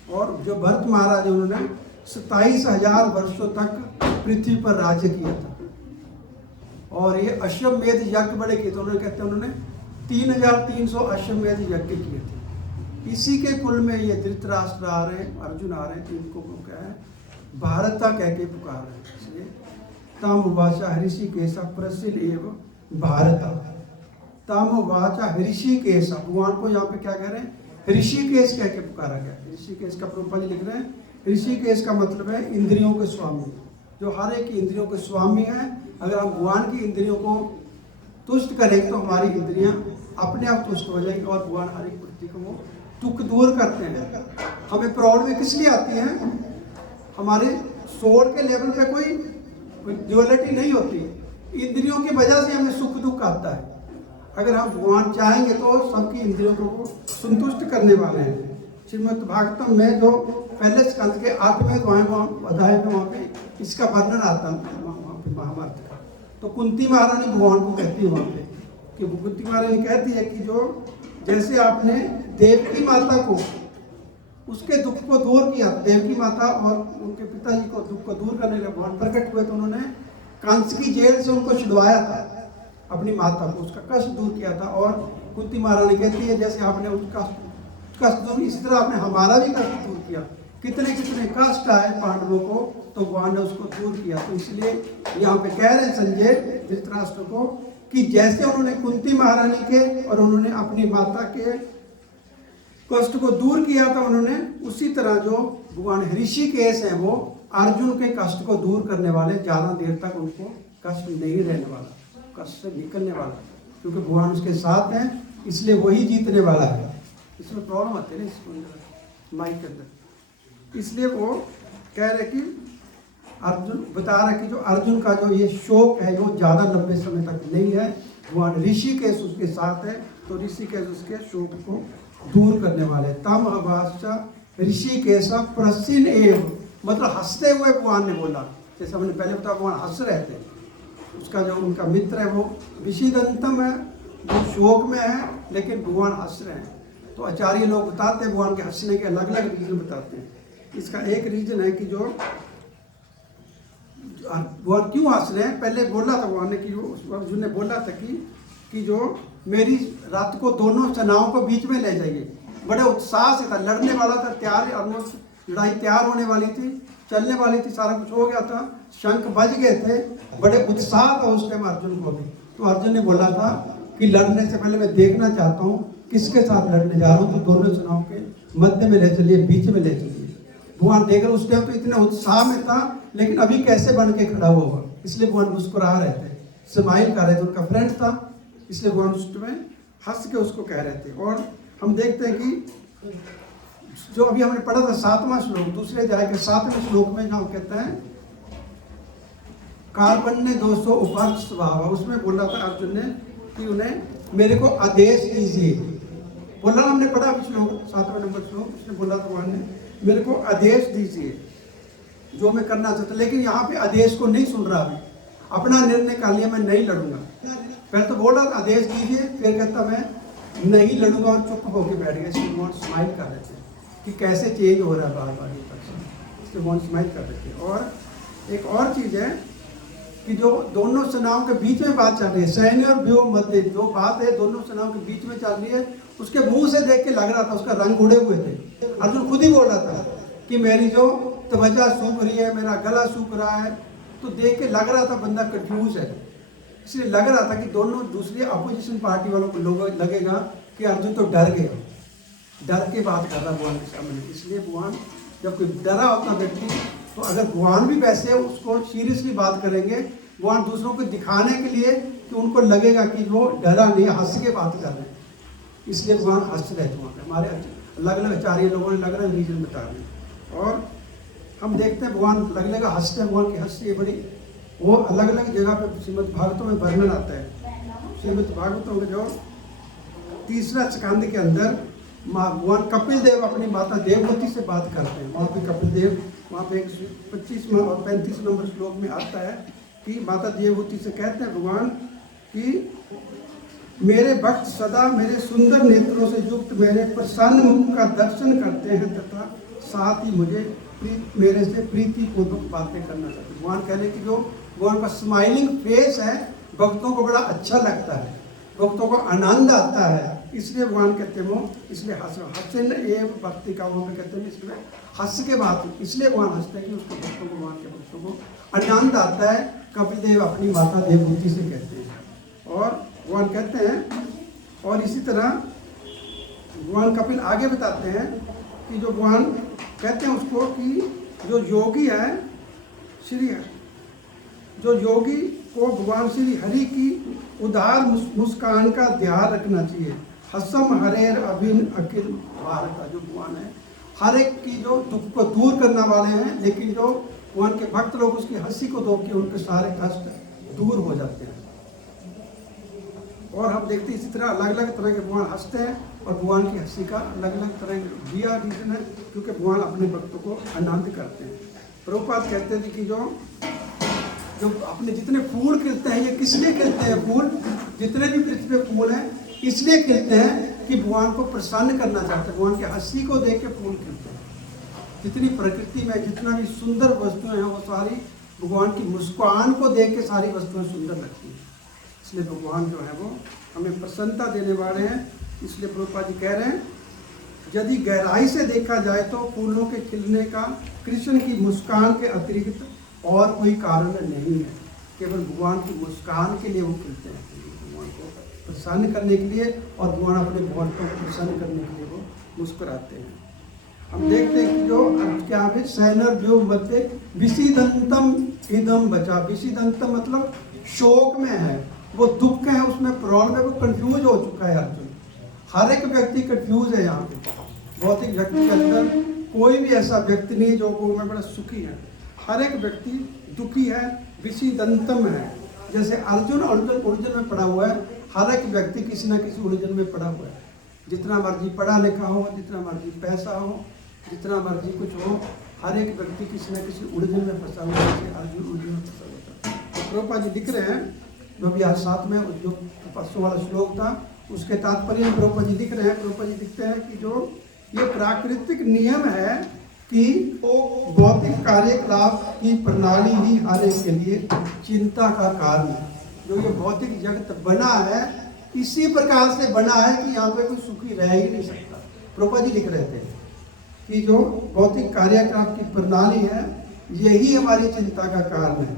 और जो भरत महाराज उन्होंने 27,000 वर्षों तक पृथ्वी पर राज्य किया था, और ये अश्वमेध यज्ञ बड़े किए थे। उन्होंने कहते हैं उन्होंने 3,300 अश्वमेध यज्ञ किए थे। इसी के कुल में ये धृतराष्ट्र आ रहे हैं, अर्जुन आ रहे हैं, इनको क्या है भारता कह के पुकार रहे हैं। इसलिए ताम वाचा ऋषिकेश प्रसिद्ध एवं भारता, ताम वाचा ऋषिकेश, भगवान को यहाँ पे क्या कह रहे हैं, ऋषिकेश कह के पुकारा गया। ऋषिकेश का प्रभुपाद जी लिख रहे हैं, ऋषिकेश का मतलब है इंद्रियों के स्वामी, जो हर एक इंद्रियों के स्वामी है। अगर हम भगवान की इंद्रियों को तुष्ट करेंगे तो हमारी इंद्रियां अपने आप तुष्ट हो जाएंगी, और भगवान हर एक व्यक्ति को वो दुख दूर करते हैं। हमें प्रॉब्लम किस लिए आती है, हमारे सोल के लेवल पे कोई ड्युअलिटी नहीं होती, इंद्रियों की वजह से हमें सुख दुख आता है। अगर हम भगवान चाहेंगे तो सबकी इंद्रियों को वो संतुष्ट करने वाले हैं। श्रीमद् भागवतम में जो पहले स्कंद के 8वें अध्याय में वहाँ पे इसका वर्णन आता है महाभारत का। तो कुंती महारानी भगवान को कहती है वहाँ पे, कि कुंती महारानी कहती है कि जो जैसे आपने देवकी माता को उसके दुख को दूर किया, देवकी माता और उनके पिताजी को दुख को दूर करने के लिए भगवान प्रकट हुए, तो उन्होंने कंस की जेल से उनको छुड़वाया था, अपनी माता को उसका कष्ट दूर किया था। और कुंती महारानी कहती है जैसे आपने उसका कष्ट दूर, इसी तरह आपने हमारा भी कष्ट दूर किया। कितने कितने कष्ट आए पांडवों को, तो भगवान ने उसको दूर किया। तो इसलिए यहाँ पे कह रहे हैं संजय धृतराष्ट्र को कि जैसे उन्होंने कुंती महारानी के और उन्होंने अपनी माता के कष्ट को दूर किया था, उन्होंने उसी तरह जो भगवान ऋषिकेश हैं वो अर्जुन के कष्ट को दूर करने वाले, ज़्यादा देर तक उनको कष्ट नहीं रहने वाला, कष्ट से निकलने वाला, क्योंकि भगवान उसके साथ हैं, इसलिए वही जीतने वाला है। इसमें प्रॉब्लम आती है ना इसको माइक के अंदर, इसलिए वो कह रहे कि अर्जुन बता रहे कि जो अर्जुन का जो ये शोक है वो ज़्यादा लंबे समय तक नहीं है, भगवान ऋषिकेश उसके साथ है, तो ऋषिकेश उसके शोक को दूर करने वाले। तम अभाषा ऋषिकेश प्रसिन्न एव, मतलब हंसते हुए भगवान ने बोला, जैसे हमने पहले बताया भगवान हंस रहे थे। उसका जो उनका मित्र है वो विषिदंतम है, जो शोक में है, लेकिन भगवान हंस रहे हैं। तो आचार्य लोग बताते हैं भगवान के हंसने के अलग अलग रीजन बताते हैं। इसका एक रीजन है कि जो भगवान क्यों हंस रहे हैं, पहले बोला था भगवान ने कि अर्जुन ने बोला था कि जो मेरी रात को दोनों सेनाओं को बीच में ले जाइए, बड़े उत्साह से था, लड़ने वाला था, तैयार ऑलमोस्ट लड़ाई तैयार होने वाली थी, चलने वाली थी, सारा कुछ हो गया था, शंख बज गए थे, बड़े उत्साह था उस टाइम अर्जुन को भी। तो अर्जुन ने बोला था कि लड़ने से पहले मैं देखना चाहता हूँ किसके साथ लड़ने जा रहा हूँ, तो दोनों सेनाओं के मध्य में ले चलिए, बीच में ले चलिए। भगवान देख रहे उस टाइम तो इतने उत्साह में था, लेकिन अभी कैसे बन के खड़ा हुआ, इसलिए भगवान मुस्कुरा रहे थे, स्माइल कर रहे थे, उनका फ्रेंड था, इसलिए भगवान उस समय हंस के उसको कह रहे थे। और हम देखते हैं कि जो अभी हमने पढ़ा था 7वां श्लोक, दूसरे अध्याय के 7वें श्लोक में जहाँ कहता है कार्बन्य 200 उपार्थ स्वभाव, उसमें बोला था अर्जुन ने कि उन्हें मेरे को आदेश दीजिए, बोला हमने पढ़ा श्लोक 7वें नंबर श्लोक, उसने बोला था भगवान ने मेरे को आदेश दीजिए जो मैं करना चाहता, लेकिन यहाँ पे आदेश को नहीं सुन रहा, है अपना निर्णय कर लिया, मैं नहीं लड़ूंगा। पहले तो बोला आदेश दीजिए, फिर कहता मैं नहीं लड़ूंगा और चुप होकर बैठ गया। इसलिए भगवान स्माइल कर रहे थे कि कैसे चेंज हो रहा है बार बार ये पर्सन, इसलिए भगवान स्माइल कर रहे थे। और एक और चीज़ है कि जो दोनों सेनाओं के बीच में बात चल रही है, सैन्य और व्यूह मध्य जो बात है दोनों सेनाओं के बीच में चल रही है, उसके मुंह से देख के लग रहा था उसका रंग उड़े हुए थे। अर्जुन खुद ही बोल रहा था कि मेरी जो त्वचा सूख रही है, मेरा गला सूख रहा है, तो देख के लग रहा था बंदा कंफ्यूज है। इसलिए लग रहा था कि दोनों दूसरी अपोजिशन पार्टी वालों को लोगों लगेगा कि अर्जुन तो डर गया, डर के बात कर रहा भगवान के सामने। इसलिए भगवान जब कोई डरा होता व्यक्ति, तो अगर भगवान भी वैसे उसको सीरियसली बात करेंगे, भगवान दूसरों को दिखाने के लिए कि उनको लगेगा कि वो डरा नहीं, हंस के बात कर रहे हैं, इसलिए भगवान हंस रहे थे वहाँ पे। हमारे अलग अलग आचार्य लोगों ने अलग अलग रीजन बता रहे हैं। और हम देखते हैं भगवान अलग अलग हंसते हैं, भगवान की हंसी बड़ी वो अलग अलग जगह पे श्रीमद् भागवतों में वर्णन आता है। श्रीमद् भागवतों में जो तीसरा स्कंद के अंदर भगवान कपिल देव अपनी माता देवहूति से बात करते हैं। वहाँ पे कपिल देव, वहाँ पे 25 और 35 नंबर श्लोक में आता है कि माता देवहूति से कहते हैं भगवान कि मेरे भक्त सदा मेरे सुंदर नेत्रों से युक्त मेरे प्रसन्न मुख का दर्शन करते हैं तथा साथ ही मुझे मेरे से प्रीति पूर्वक बातें करना चाहते हैं। भगवान कहने की जो भगवान का स्माइलिंग फेस है भक्तों को बड़ा अच्छा लगता है, भक्तों को आनंद आता है, इसलिए भगवान कहते हैं वो, इसलिए हंसन ये भक्ति का वो कहते हैं, इसलिए हंस के बात, इसलिए भगवान हंसते हैं कि उसको भक्तों को, भगवान के भक्तों को आनंद आता है। कपिल देव अपनी माता देवहूति से कहते हैं और भगवान कहते हैं। और इसी तरह भगवान कपिल आगे बताते हैं कि जो भगवान कहते हैं उसको कि जो योगी है जो योगी को भगवान श्री हरि की उदार मुस्कान का ध्यान रखना चाहिए। हसम हरेर अभिन अखिल भारत, जो भगवान है हर एक की जो दुख को दूर करने वाले हैं, लेकिन जो भगवान के भक्त लोग उसकी हंसी को देख के उनके सारे कष्ट दूर हो जाते हैं। और हम देखते हैं इसी तरह अलग अलग तरह के भगवान हंसते हैं और भगवान की हंसी का अलग अलग तरह दिया रीजन है, क्योंकि भगवान अपने भक्तों को आनंद करते हैं। प्रभुपाद कहते हैं कि जो अपने जितने फूल खिलते हैं, ये किस लिए खिलते हैं? फूल जितने भी पृथ्वी पे फूल हैं इसलिए खिलते हैं कि भगवान को प्रसन्न करना चाहते हैं, भगवान की हंसी को देख के फूल खिलते हैं। जितनी प्रकृति में जितना भी सुंदर वस्तुएं हैं वो सारी भगवान की मुस्कान को देख के सारी वस्तुएं सुंदर लगती हैं। इसलिए भगवान जो है वो हमें प्रसन्नता देने वाले हैं। इसलिए प्रभुपाद जी कह रहे हैं यदि गहराई से देखा जाए तो फूलों के खिलने का कृष्ण की मुस्कान के अतिरिक्त और कोई कारण नहीं है, केवल भगवान की मुस्कान के लिए वो खिलते हैं, भगवान को प्रसन्न करने के लिए, और भगवान अपने भक्तों को प्रसन्न करने के लिए वो मुस्कुराते हैं। हम देखते हैं कि जो क्या है सैनर जो बते विषिदंतम इदम बचा, विषिदंतम मतलब शोक में है, वो दुख है, उसमें प्रॉब्लम है, वो कंफ्यूज हो चुका है अर्जुन। हर एक व्यक्ति कंफ्यूज है यहाँ पे। भौतिक व्यक्ति के अंदर कोई भी ऐसा व्यक्ति नहीं जो वो में बड़ा सुखी है, हर एक व्यक्ति दुखी है, विषिदंतम है। जैसे अर्जुन उलझन में पड़ा हुआ है, हर एक व्यक्ति किसी न किसी उलझन में पड़ा हुआ है। जितना मर्जी पढ़ा लिखा हो, जितना मर्जी पैसा हो, जितना मर्जी कुछ हो, हर एक व्यक्ति किसी न किसी उलझन में फंसा हुआ है। अर्जुन उलझन में फंसा हुआ था। तो प्रभुपाद जी लिख रहे हैं, जो भी आज साथ में जो परसों वाला श्लोक था उसके तात्पर्य में प्रभुपाद जी लिख रहे हैं। प्रभुपाद जी लिखते हैं कि जो ये प्राकृतिक नियम है कि भौतिक कार्यकलाप की प्रणाली ही हर एक के लिए चिंता का कारण है। जो ये भौतिक जगत बना है इसी प्रकार से बना है कि यहाँ पे कोई सुखी रह ही नहीं सकता। प्रभुपाद जी लिख रहे थे कि जो भौतिक कार्यकलाप की प्रणाली है यही हमारी चिंता का कारण है।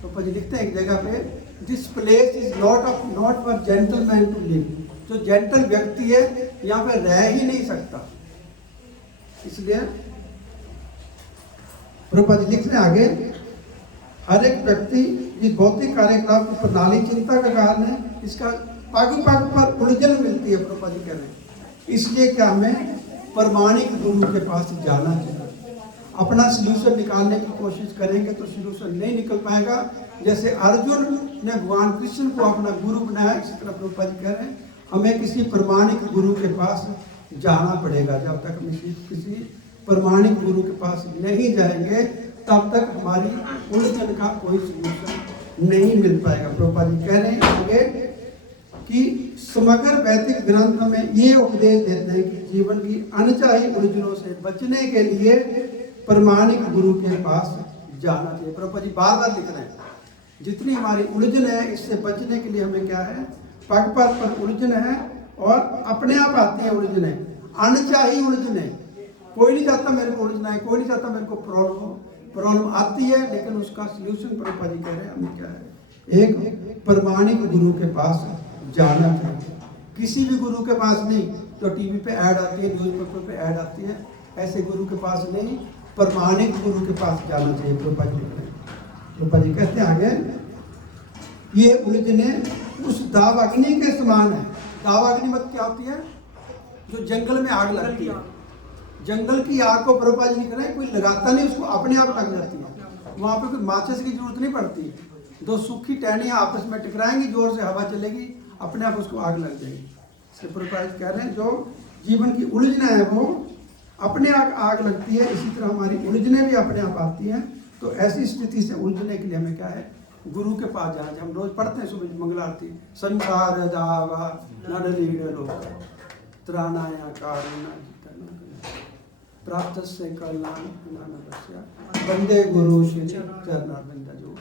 प्रभुपाद जी लिखते हैं एक जगह पे, this place is not for gentleman to live. जो जेंटल व्यक्ति है यहाँ पे रह ही नहीं सकता। इसलिए प्रभुपाद जी लिख रहे हैं आगे, हर एक व्यक्ति इस भौतिक कार्यकलाप की प्रणाली चिंता का कारण है, इसका पग पग पर उलझन मिलती है। प्रभुपाद जी कह रहे हैं इसलिए क्या हमें प्रमाणिक गुरु के पास जाना चाहिए। अपना सल्यूशन निकालने की कोशिश करेंगे तो सल्यूशन नहीं निकल पाएगा। जैसे अर्जुन ने भगवान कृष्ण को अपना गुरु बनाया, इसी तरह प्रभुपाद जी कह रहे हैं हमें किसी प्रमाणिक गुरु के पास जाना पड़ेगा। जब तक हम किसी प्रमाणिक गुरु के पास नहीं जाएंगे तब तक हमारी उलझन का कोई सल्यूशन नहीं मिल पाएगा। प्रभुपाद जी कह रहे हैं आगे कि समग्र वैदिक ग्रंथ में ये उपदेश देते हैं कि जीवन की अनचाही उलझनों से बचने के लिए प्रमाणिक गुरु के पास जाना चाहिए। प्रभुपाद जी बार बार लिख रहे हैं जितनी हमारी उलझन है इससे बचने के लिए हमें क्या है, पग पग पर उलझन है और अपने आप आती है उलझन है, अनचाही उलझन है। कोई नहीं चाहता मेरे को उलझना है, कोई नहीं चाहता मेरे को प्रॉब्लम आती है, लेकिन उसका सल्यूशन प्रभुपाद जी कह रहे हैं हमें क्या है, एक प्रमाणिक गुरु के पास जाना चाहिए। किसी भी गुरु के पास नहीं तो टीवी पे ऐड आती है, न्यूज़पेपर पे ऐड आती है, ऐसे गुरु के पास नहीं, प्रमाणिक गुरु के पास जाना चाहिए। प्रभुपाद जी कहते हैं आगे, ये उलझने उस दावाग्नि के समान है। दावाग्नि मत क्या होती है, जो जंगल में आग लगती है। जंगल की आग को प्रभुपाद जी लिख रहे हैं कोई लगाता नहीं, उसको अपने आप लग जाती है। वहाँ पे कोई माचिस की जरूरत नहीं पड़ती। दो सूखी टहनियाँ आपस में टकराएंगी, जोर से हवा चलेगी, अपने आप उसको आग लग जाएगी। इसलिए प्रभुपाद कह रहे हैं जो जीवन की उलझना है वो अपने आप आग लगती है, इसी तरह हमारी उलझने भी अपने आप आती हैं। तो ऐसी स्थिति से उलझने के लिए हमें क्या है, गुरु के पास जाना चाहिए। हम रोज पढ़ते हैं सुबह मंगल आरती, संसार दावा नडलीड लोक त्राणाया कारुणा प्राप्त से कल्याण बंदे गुरु श्री चरणारविंद। जो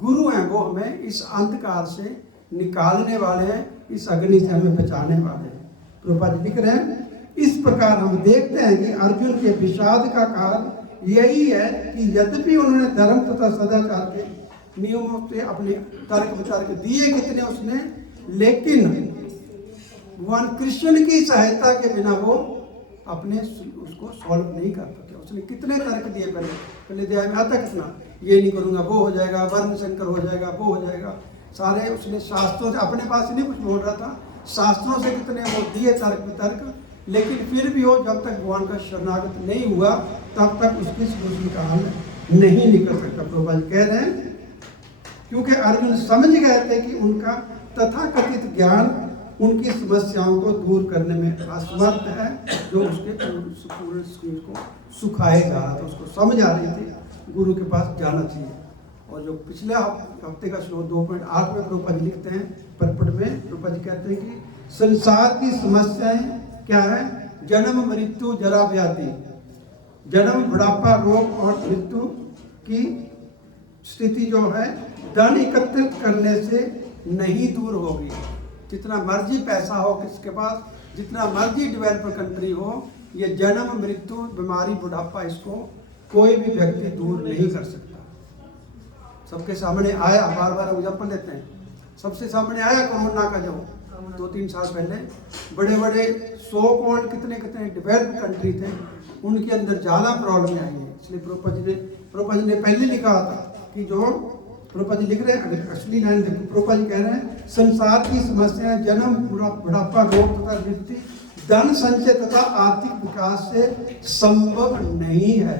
गुरु हैं वो हमें इस अंधकार से निकालने वाले हैं, इस अग्नि से हमें बचाने वाले हैं। प्रभुपाद लिख रहे हैं इस प्रकार हम देखते हैं कि अर्जुन के विषाद का कारण यही है कि यद्यपि उन्होंने धर्म तथा सदाचार के नियमों से अपने तर्क वितर्क दिए कितने उसने, लेकिन भगवान कृष्ण की सहायता के बिना वो अपने उसको सॉल्व नहीं कर पाते। उसने कितने तर्क दिए, पहले अध्याय में आता कितना, ये नहीं करूंगा वो हो जाएगा, वर्ण शंकर हो जाएगा, वो हो जाएगा, सारे उसने शास्त्रों से, अपने पास नहीं कुछ बोल रहा था, शास्त्रों से कितने वो दिए तर्क वितर्क, लेकिन फिर भी वो जब तक भगवान का शरणागत नहीं हुआ तब तक उसकी समस्या का हल नहीं निकल सकता। प्रभुपाद कह रहे हैं क्योंकि अर्जुन समझ गए थे कि उनका तथाकथित ज्ञान उनकी समस्याओं को दूर करने में असमर्थ है, जो उसके पूरे शरीर को सुखाए जा रहा था। उसको समझ आ रही थी गुरु के पास जाना चाहिए। और जो पिछले हफ्ते का श्लोक 2.8 में प्रभुपाद लिखते हैं परपट में, प्रभुपाद कहते हैं कि संसार की समस्याएं क्या है, जन्म मृत्यु जरा व्याधि, जन्म बुढ़ापा रोग और मृत्यु की स्थिति जो है धन एकत्रित करने से नहीं दूर होगी। जितना मर्जी पैसा हो किसके पास, जितना मर्जी डेवलपर कंट्री हो, ये जन्म मृत्यु बीमारी बुढ़ापा इसको कोई भी व्यक्ति दूर नहीं कर सकता। सबके सामने आया, बार बार एग्जाम्पल लेते हैं, सबसे सामने आया कोरोना का, जो 2-3 साल पहले बड़े बड़े सो कॉल्ड कितने डेवलप कंट्री थे, उनके अंदर ज़्यादा प्रॉब्लम आई है। इसलिए प्रभुपाद जी ने पहले लिखा था कि जो प्रभुपाद जी लिख रहे हैं, अगर असली लाइन देखो, प्रभुपाद जी कह रहे हैं संसार की समस्याएं जन्म बुढ़ापा रोग तथा मृत्यु धन संचय तथा आर्थिक विकास से संभव नहीं है।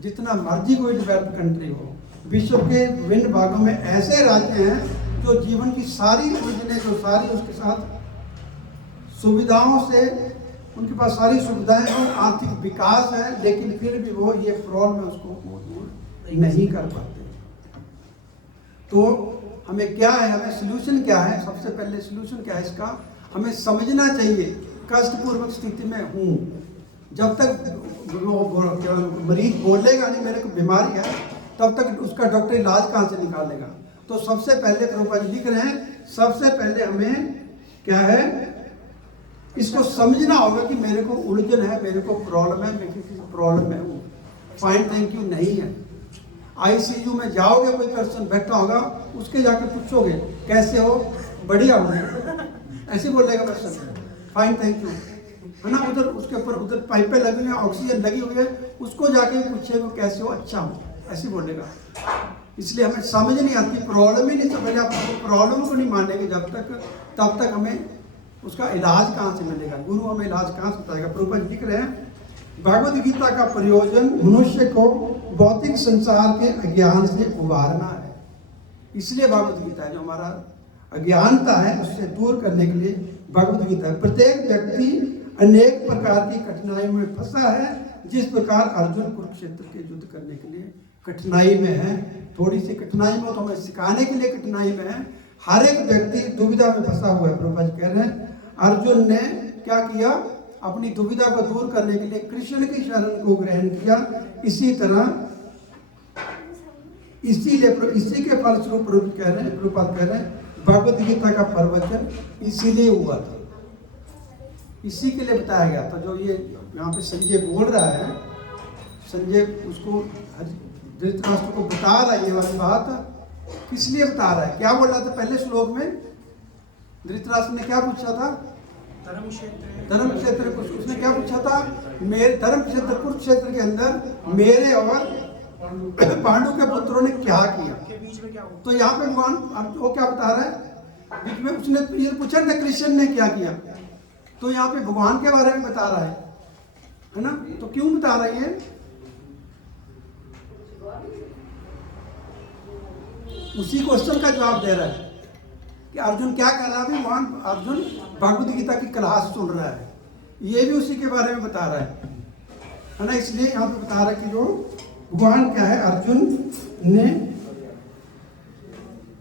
जितना मर्जी कोई डेवलप कंट्री हो, विश्व के विभिन्न भागों में ऐसे राज्य हैं जो जीवन की सारी उलझने, जो सारी उसके साथ सुविधाओं से, उनके पास सारी सुविधाएं और आर्थिक विकास है, लेकिन फिर भी वो ये प्रॉब्लम है उसको दूर नहीं कर पाते। तो हमें क्या है, हमें सोल्यूशन क्या है, सबसे पहले सोल्यूशन क्या है इसका, हमें समझना चाहिए कष्टपूर्वक स्थिति में हूँ। जब तक मरीज बोलेगा नहीं मेरे को बीमारी है, तब तक उसका डॉक्टर इलाज कहाँ से निकालेगा। तो सबसे पहले प्रभुपाद जी लिख रहे हैं, सबसे पहले हमें क्या है, इसको समझना होगा कि मेरे को उलझन है, मेरे को प्रॉब्लम है, मैं किसी प्रॉब्लम में हूँ। फाइन थैंक यू नहीं है। आईसीयू में जाओगे, कोई पर्सन बैठा होगा, उसके जाकर पूछोगे कैसे हो, बढ़िया हो, ऐसे बोलेगा पर्सन, फाइन थैंक यू, है ना। उधर उसके ऊपर उधर पाइपें लगी हुई है, ऑक्सीजन लगी हुई है, उसको जाके पूछेगा कैसे हो, अच्छा हो, ऐसे बोलेगा। इसलिए हमें समझ नहीं आती, प्रॉब्लम ही नहीं समझ, आप प्रॉब्लम को नहीं मानेंगे जब तक, तब तक हमें उसका इलाज कहाँ से मिलेगा, गुरु हमें इलाज कहाँ से बताएगा। प्रभुपाद लिख रहे हैं भगवद गीता का प्रयोजन मनुष्य को भौतिक संसार के अज्ञान से उबारना है। इसलिए भगवद गीता है, जो हमारा अज्ञानता है उससे दूर करने के लिए भगवद गीता है। प्रत्येक व्यक्ति अनेक प्रकार की कठिनाइयों में फंसा है, जिस प्रकार अर्जुन कुरुक्षेत्र के युद्ध करने के लिए कठिनाई में है। थोड़ी सी कठिनाई में, तो हमें सिखाने के लिए कठिनाई में है। हर एक व्यक्ति दुविधा में फंसा हुआ है। प्रभुपाद कह रहे हैं अर्जुन ने क्या किया, अपनी दुविधा को दूर करने के लिए कृष्ण की शरण को ग्रहण किया। इसी तरह इसी के फलस्वरूप प्रभुपाद कह रहे हैं भगवद गीता का प्रवचन इसीलिए हुआ था, इसी के लिए बताया गया था। जो ये यहाँ पे संजय बोल रहा है, संजय उसको धृतराष्ट्र को बता रहा है ये वाली बात, किस लिए बता रहा है, क्या बोल रहा था पहले श्लोक में। धृतराष्ट्र ने क्या पूछा था, धर्म क्षेत्र उसने क्या पूछा था, मेरे धर्म क्षेत्र कुरुक्षेत्र के अंदर मेरे और पांडु के पुत्रों ने क्या किया। तो यहाँ पे भगवान वो क्या बता रहा है, बीच में उसने ये पूछा था कृष्ण ने क्या किया, तो यहाँ पे भगवान के बारे में बता रहा है ना। तो क्यों बता रहा है, उसी क्वेश्चन का जवाब दे रहा है। कि अर्जुन क्या कर रहा है अभी, वहां अर्जुन भगवद गीता की क्लास सुन रहा है, ये भी उसी के बारे में बता रहा है ना। इसलिए यहाँ पे बता रहा है कि जो भगवान क्या है, अर्जुन ने,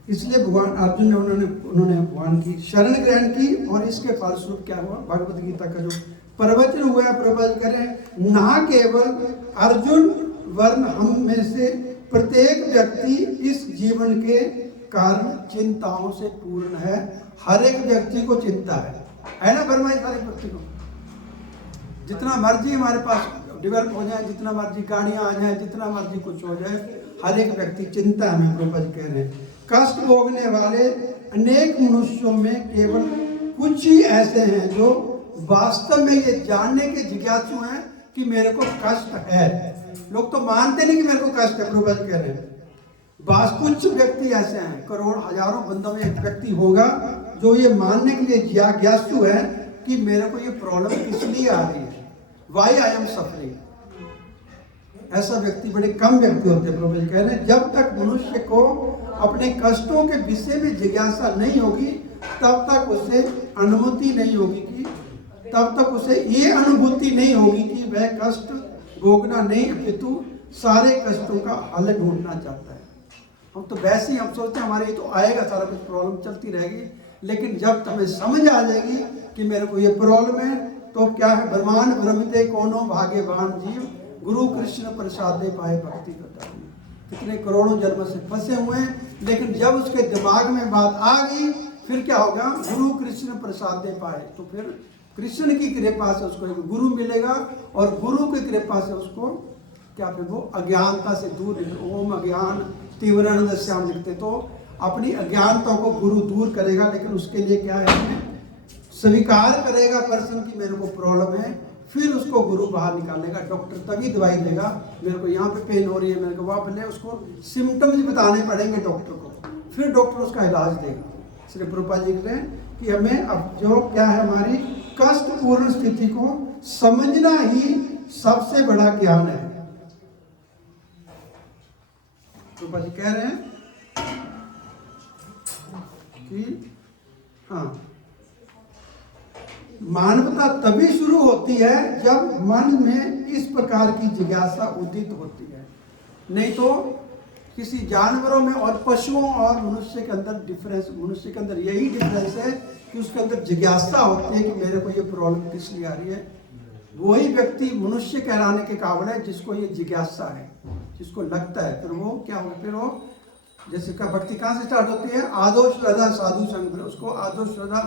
इसलिए भगवान अर्जुन ने उन्होंने भगवान की शरण ग्रहण की और इसके फलस्वरूप क्या हुआ, भगवद गीता का जो प्रवचन हुआ है, प्रवचन करें ना केवल अर्जुन वर्ण हम में से प्रत्येक व्यक्ति इस जीवन के कारण चिंताओं से पूर्ण है। हर एक व्यक्ति को चिंता है ना ब्रह्मा जी, हर एक व्यक्ति को, जितना मर्जी हमारे पास डेवलप हो जाए, जितना मर्जी गाड़ियां आ जाए, जितना मर्जी कुछ हो जाए, हर एक व्यक्ति चिंता में प्रभुपाद कह रहे हैं। कष्ट भोगने वाले अनेक मनुष्यों में केवल कुछ ही ऐसे हैं जो वास्तव में ये जानने के जिज्ञासु हैं कि मेरे को कष्ट है। लोग तो मानते नहीं कि मेरे को कष्ट है, प्रभुपाद कह रहे हैं। बस कुछ व्यक्ति ऐसे हैं, करोड़ हजारों बंदों में एक व्यक्ति होगा जो ये मानने के लिए जिज्ञासु है कि मेरे को ये प्रॉब्लम किस लिए आ रही है, वाई आई एम सफरिंग। ऐसा व्यक्ति बड़े कम व्यक्ति होते हैं। प्रभु जी कह रहे हैं जब तक मनुष्य को अपने कष्टों के विषय में जिज्ञासा नहीं होगी तब तक उसे अनुमति नहीं होगी कि, तब तक उसे ये अनुभूति नहीं होगी कि वह कष्ट भोगना नहीं अपितु सारे कष्टों का हल ढूंढना चाहता है। हम तो वैसे ही हम सोचते हैं हमारे तो आएगा, सारा कुछ प्रॉब्लम चलती रहेगी, लेकिन जब हमें समझ आ जाएगी कि मेरे को ये प्रॉब्लम है तो क्या है, ब्रह्मांड भ्रमिते कोनो भाग्यवान जीव गुरु कृष्ण प्रसादे पाए भक्ति करता है। कितने करोड़ों जन्म से फंसे हुए हैं, लेकिन जब उसके दिमाग में बात आ गई फिर क्या होगा, गुरु कृष्ण प्रसादे पाए, तो फिर कृष्ण की कृपा से उसको एक गुरु मिलेगा और गुरु की कृपा से उसको क्या, फिर वो अज्ञानता से दूर, ओम अज्ञान तीव्रानंद श्याम लिखते, तो अपनी अज्ञानता को गुरु दूर करेगा। लेकिन उसके लिए क्या है, स्वीकार करेगा पर्सन की मेरे को प्रॉब्लम है, फिर उसको गुरु बाहर निकालेगा। डॉक्टर तभी दवाई देगा, मेरे को यहाँ पे पेन हो रही है, मेरे को वहाँ पे, उसको सिम्टम्स बताने पड़ेंगे डॉक्टर को, फिर डॉक्टर उसका इलाज देगा। इसलिए प्रभुपाद जी कहते हैं कि हमें अब जो क्या है, हमारी कष्टपूर्ण स्थिति को समझना ही सबसे बड़ा ज्ञान है। प्रभुपाद जी कह रहे हैं कि हाँ, मानवता तभी शुरू होती है जब मन में इस प्रकार की जिज्ञासा उदित होती है। नहीं तो किसी जानवरों में और पशुओं और मनुष्य के अंदर डिफरेंस, मनुष्य के अंदर यही डिफरेंस है कि उसके अंदर जिज्ञासा होती है कि मेरे को ये प्रॉब्लम किस लिए आ रही है। वही व्यक्ति मनुष्य कहलाने के काबिल है जिसको ये जिज्ञासा है, जिसको लगता है। फिर वो क्या होगा, फिर वो जैसे का भक्ति कहाँ से स्टार्ट होती है, आदो श्रद्धा साधु संग, उसको आदो श्रद्धा,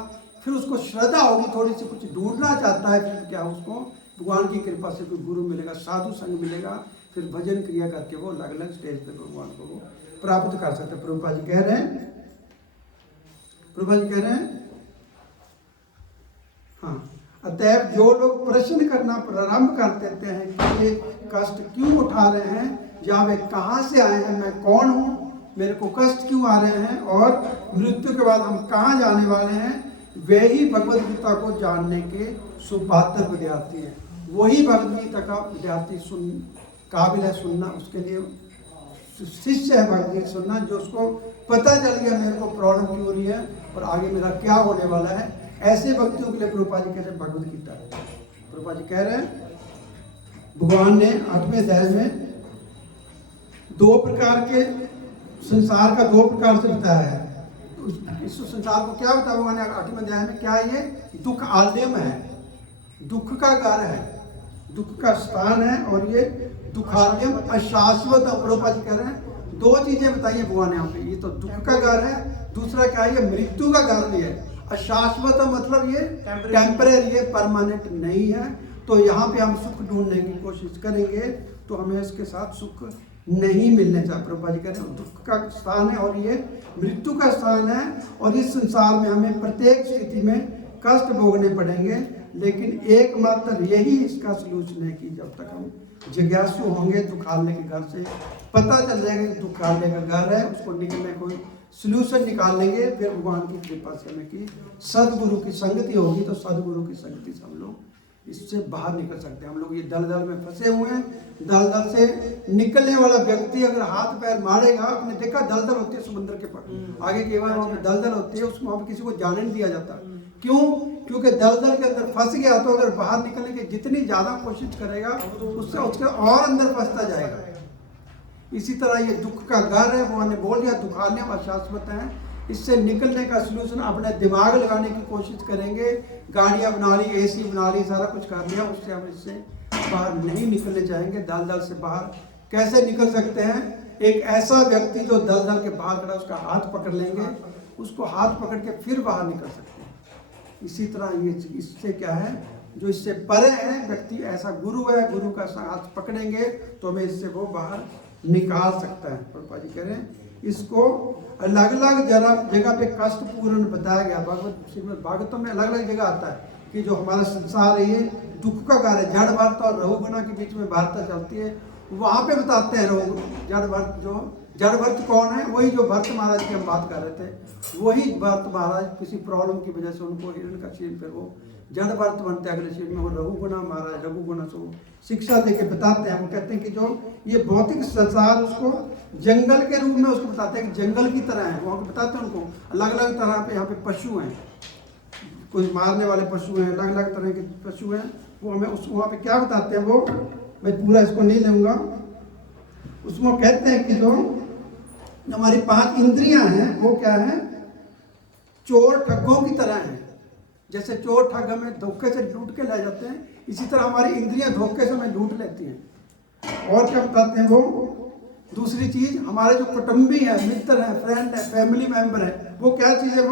फिर उसको श्रद्धा होगी, थोड़ी सी कुछ ढूंढना चाहता है, फिर क्या उसको भगवान की कृपा से कोई गुरु मिलेगा, साधु संग मिलेगा, फिर भजन क्रिया करके वो अलग अलग स्टेज पे भगवान को वो प्राप्त कर सकते हैं। प्रभुपाद जी कह रहे हैं, प्रभुपाद जी कह रहे हैं हाँ, अतएव जो लोग प्रश्न करना प्रारंभ कर देते हैं कि ये कष्ट क्यों उठा रहे हैं, या वे कहाँ से आए हैं, मैं कौन हूँ, मेरे को कष्ट क्यों आ रहे हैं, और मृत्यु के बाद हम कहाँ जाने वाले हैं, वे ही भगवद गीता को जानने के सुपात्र विद्यार्थी हैं। वही भगवद गीता का विद्यार्थी काबिल है सुनना, उसके लिए शिष्य है भगवद गीता सुनना, जो उसको पता चल गया मेरे को प्रॉब्लम क्यों हो रही है और आगे मेरा क्या होने वाला है। ऐसे व्यक्तियों के लिए प्रभुपाद जी कह रहे हैं भगवद गीता है। प्रभुपाद जी कह रहे हैं भगवान ने 8वें अध्याय में दो प्रकार के संसार का दो प्रकार से बताया है। इस संसार को क्या बताया भगवान ने 8वें अध्याय में, क्या ये दुख आलयम है, दुख का घर है, दुख का स्थान है, और ये दुखालयम अशाश्वत। प्रभुपाद जी कह रहे हैं दो चीजें बताइए भगवान यहाँ पे, ये तो दुख का घर है, दूसरा क्या है, ये मृत्यु का घर भी है। अशाश्वत मतलब ये टेम्परेरी है, परमानेंट नहीं है। तो यहाँ पे हम सुख ढूंढने की कोशिश करेंगे तो हमें इसके साथ सुख नहीं मिलने चाहिए। प्रभुपाद जी कह रहे हैं दुख का स्थान है और ये मृत्यु का स्थान है, और इस संसार में हमें प्रत्येक स्थिति में कष्ट भोगने पड़ेंगे, लेकिन एकमात्र यही इसका सलूशन है कि जब तक हम जिज्ञासु होंगे दुखालय के घर से, पता चल जाएगा कि दुखालय का घर है, उसको निकलने कोई सलूशन निकाल लेंगे। फिर भगवान की कृपा से हमें कि सदगुरु की संगति होगी, तो सदगुरु की संगति से हम लोग इससे बाहर निकल सकते हैं हम लोग। ये दलदल में फंसे हुए हैं, दलदल से निकलने वाला व्यक्ति अगर हाथ पैर मारेगा, आपने देखा दलदल होती है समुद्र के पार आगे की बार वहाँ पे दलदल होती है, उसमें वहाँ पे किसी को जाने नहीं दिया जाता। क्यों? क्योंकि दलदल के अंदर फंस गया तो अगर बाहर निकलने की जितनी ज्यादा कोशिश करेगा उससे उसके और अंदर फंसता जाएगा। इसी तरह ये दुख का घर है, वो हमने बोल दिया दुखाने व शाश्वत है। इससे निकलने का सलूशन अपने दिमाग लगाने की कोशिश करेंगे, गाड़ियाँ बना ली, AC बना ली, सारा कुछ कर लिया, उससे हम इससे बाहर नहीं निकलने चाहेंगे। दलदल से बाहर कैसे निकल सकते हैं? एक ऐसा व्यक्ति जो दलदल के बाहर खड़ा, उसका हाथ पकड़ लेंगे, उसको हाथ पकड़ के फिर बाहर निकल सकते हैं। इसी तरह ये इससे क्या है, जो इससे परे है व्यक्ति, ऐसा गुरु है, गुरु का हाथ पकड़ेंगे तो हमें इससे वो बाहर निकाल सकता है। प्रभुपा जी कह रहे हैं इसको अलग अलग जगह पे कष्ट पूर्ण बताया गया। श्रीमद् भागवतम में अलग अलग जगह आता है कि जो हमारा संसार है ये दुख का घर है। जड़ वार्ता और रहुगुना के बीच में वार्ता चलती है, वहाँ पे बताते हैं जड़ वर्त। जो जड़ वर्त कौन है? वही जो भरत महाराज की हम बात कर रहे थे, वही भरत महाराज किसी प्रॉब्लम की वजह से उनको हिरण्यकशिपु फिर वो जड़ वर्त बनते हैं। अगले शरीर में वो रघुगुना महाराज रघुगुना से शिक्षा दे के बताते हैं। वो कहते हैं कि जो ये भौतिक संसार उसको जंगल के रूप में उसको बताते हैं कि जंगल की तरह है। वहाँ को बताते हैं उनको अलग अलग तरह पे यहाँ पे पशु हैं, कोई मारने वाले पशु हैं, अलग अलग तरह के पशु हैं। वो हमें उस वहाँ पे क्या बताते हैं, वो मैं पूरा इसको नहीं लूँगा। उसमें कहते हैं कि जो हमारी 5 इंद्रियां हैं वो क्या है, चोर ठगों की तरह हैं। जैसे चोर ठग हमें धोखे से लूट के ले जाते हैं, इसी तरह हमारी इंद्रियां धोखे से हमें लूट लेती हैं। और क्या बताते हैं वो, दूसरी चीज हमारे जो कुटुंबी है, मित्र है, फ्रेंड है, फैमिली मेंबर है, वो क्या चीज है,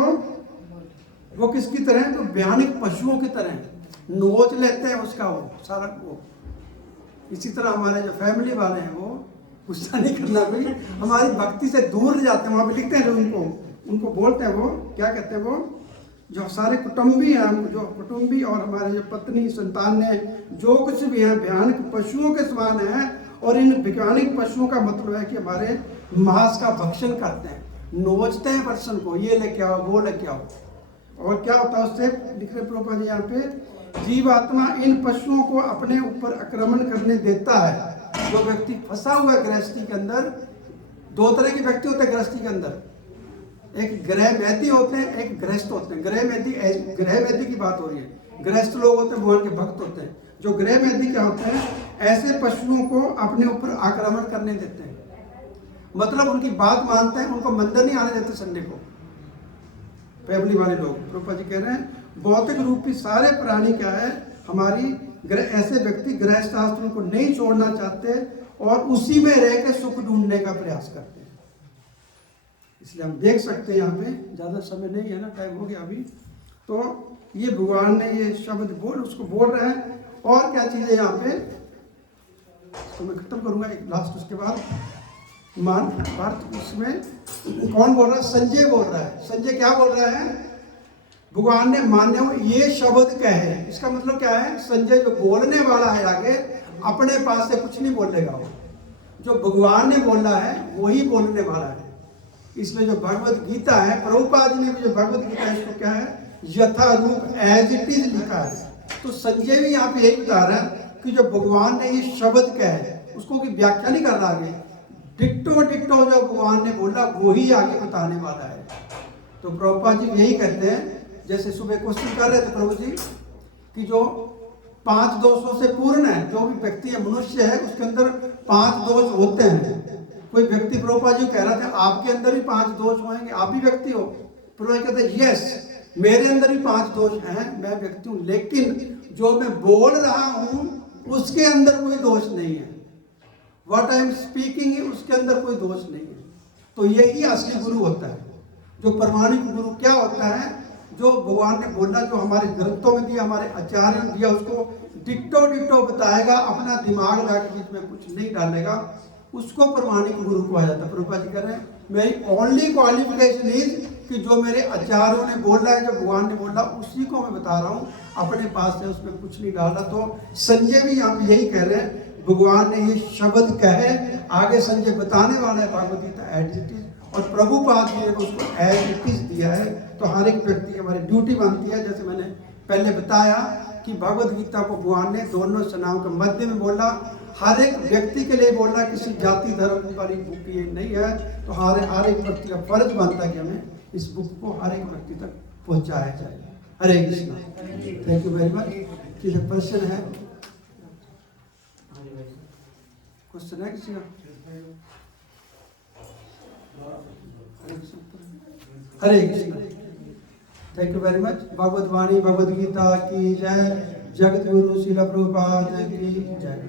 वो किसकी तरह है? तो भयानक पशुओं की तरह है, नोच लेते हैं उसका वो सारा वो। इसी तरह हमारे जो फैमिली वाले हैं वो गुस्सा नहीं करना, कोई हमारी भक्ति से दूर ले जाते हैं। वहाँ पे लिखते हैं उनको बोलते हैं, वो क्या कहते हैं, वो जो सारे कुटुंबी हैं, जो कुटुंबी और हमारे जो पत्नी संतान है, जो कुछ भी है भयानक पशुओं के समान है। और इन भयानक पशुओं का मतलब है कि हमारे मांस का भक्षण करते हैं, नोचते हैं पर्सन को, ये लेके आओ, वो लेके आओ। और क्या होता है उससे, लिख रहे प्रभुपाद जी यहाँ पे, जीवात्मा इन पशुओं को अपने ऊपर आक्रमण करने देता है। जो व्यक्ति फंसा हुआ है गृहस्थी के अंदर, 2 तरह के व्यक्ति होते हैं गृहस्थी के अंदर, एक गृहमेधी होते हैं, एक गृहस्थ होते हैं। गृहमेधी की बात हो रही है, गृहस्थ लोग होते हैं भगवान के भक्त होते हैं। जो गृहमेधी क्या होते हैं, ऐसे पशुओं को अपने ऊपर आक्रमण करने देते हैं, मतलब उनकी बात मानते हैं, उनको मंदिर नहीं आने देते संडे को, फैमिली वाले लोग। प्रभुपाद जी कह रहे हैं भौतिक रूपी सारे प्राणी क्या है, हमारी ऐसे व्यक्ति गृहस्थ आश्रम को नहीं छोड़ना चाहते और उसी में रह के सुख ढूंढने का प्रयास करते हैं। इसलिए हम देख सकते हैं, यहाँ पे ज़्यादा समय नहीं है ना, टाइम हो गया अभी, तो ये भगवान ने ये शब्द उसको बोल रहे हैं। और क्या चीज़ है यहाँ पे, तो मैं खत्म करूँगा एक लास्ट, उसके बाद भारत उसमें कौन बोल रहा है, संजय बोल रहा है। संजय क्या बोल रहा है, भगवान ने मान्य हो ये शब्द कहे, इसका मतलब क्या है, संजय जो बोलने वाला है आगे अपने पास से कुछ नहीं बोलेगा, वो जो भगवान ने बोला है वही बोलने वाला है। इसलिए जो भगवत गीता है, प्रभुपाद जी ने भी जो भगवत गीता है इसको क्या है, यथा रूप एज इट इज लिखा है। तो संजय भी यहाँ पे यही बता रहा है कि जो भगवान ने ये शब्द कहे, उसको की व्याख्या नहीं कर रहा आगे, डिक्टो डिक्टो जो भगवान ने बोला वही आगे बताने वाला है। तो प्रभुपाद जी यही कहते हैं, जैसे सुबह क्वेश्चन कर रहे थे प्रभु जी कि जो 5 दोषों से पूर्ण है, जो भी व्यक्ति है, मनुष्य है, उसके अंदर 5 दोष होते हैं। कोई व्यक्ति प्रभुपाद जी कह रहा था आपके अंदर भी 5 दोष होंगे, आप भी व्यक्ति हो। प्रभुपाद कहते हैं यस, मेरे अंदर भी 5 दोष हैं, मैं व्यक्ति हूँ, लेकिन जो मैं बोल रहा हूँ उसके अंदर कोई दोष नहीं है। व्हाट आई एम स्पीकिंग, उसके अंदर कोई दोष नहीं है। तो यही असली गुरु होता है। जो प्रमाणिक गुरु क्या होता है, जो भगवान ने बोला, जो हमारे ग्रंथों में दिया, हमारे आचार्य ने दिया, उसको डिक्टो डिक्टो बताएगा, अपना दिमाग लगा के बीच में कुछ नहीं डालेगा, उसको प्रमाणिक गुरु कहा जाता है। प्रभुपाद जी कह रहे हैं मेरी ओनली क्वालिफिकेशन इज कि जो मेरे आचार्यों ने बोला है, जो भगवान ने बोला, उसी को मैं बता रहा हूँ, अपने पास से उसमें कुछ नहीं डाला। तो संजय भी यहाँ पे यही कह रहे हैं, भगवान ने ये शब्द कहे, आगे संजय बताने वाला है Bhagavad Gita as it is, और प्रभुपाद जी ने उसको एज इट इज दिया है। तो हर एक व्यक्ति की हमारी ड्यूटी बनती है, जैसे मैंने पहले बताया कि भगवद गीता को भगवान ने दोनों सेनाओं के मध्य में बोला, हर एक व्यक्ति के लिए बोला, किसी जाति धर्म पर बुक ये नहीं है। तो हर एक व्यक्ति का फर्ज बनता है कि हमें इस बुक को हर एक व्यक्ति तक पहुंचाया जाए। Hare Krishna. Thank you very much. किसी प्रश्न है? क्वेश्चन है किसी का? Hare Krishna. Thank you very much. भगवत वाणी भगवद गीता की जय। जगत गुरु श्रील प्रभुपाद की जय।